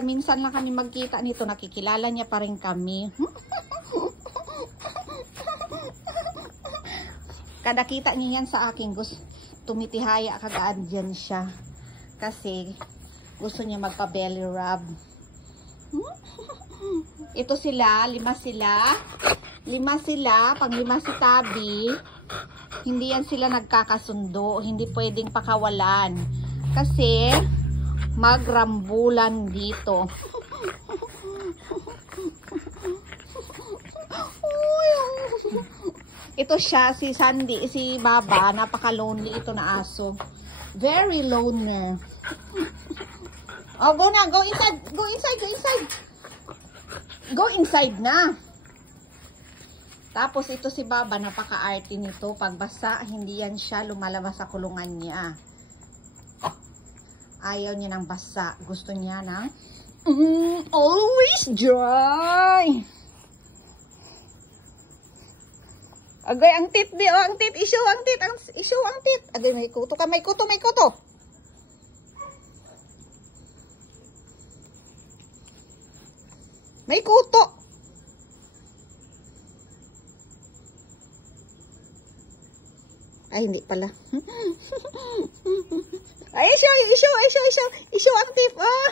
Minsan lang kami magkita nito, nakikilala niya pa rin kami. Kada kita niya yan sa akin, gusto tumitihaya kagaan dyan siya. Kasi gusto niya magpa-belly rub. Ito sila, lima sila. Pang lima si Tabi. Hindi yan sila nagkakasundo. Hindi pwedeng pakawalan. Kasi magrambulan dito. Ito siya, si Sandy, si Baba, napaka-lonely ito na aso. Very loner. Oh, go na, go inside, go inside, go inside. Go inside na. Tapos ito si Baba, napaka-arty nito. Pag basa, hindi yan siya lumalabas sa kulungan niya. Ayaw niya ng basa. Gusto niya ng always dry. Agay, ang tit di. Oh, ang tit. Issue ang tit. Issue ang tit. Agay, may kuto ka. May kuto, may kuto. May kuto. Ay, hindi pala. Ay, issue ang tip. Oh.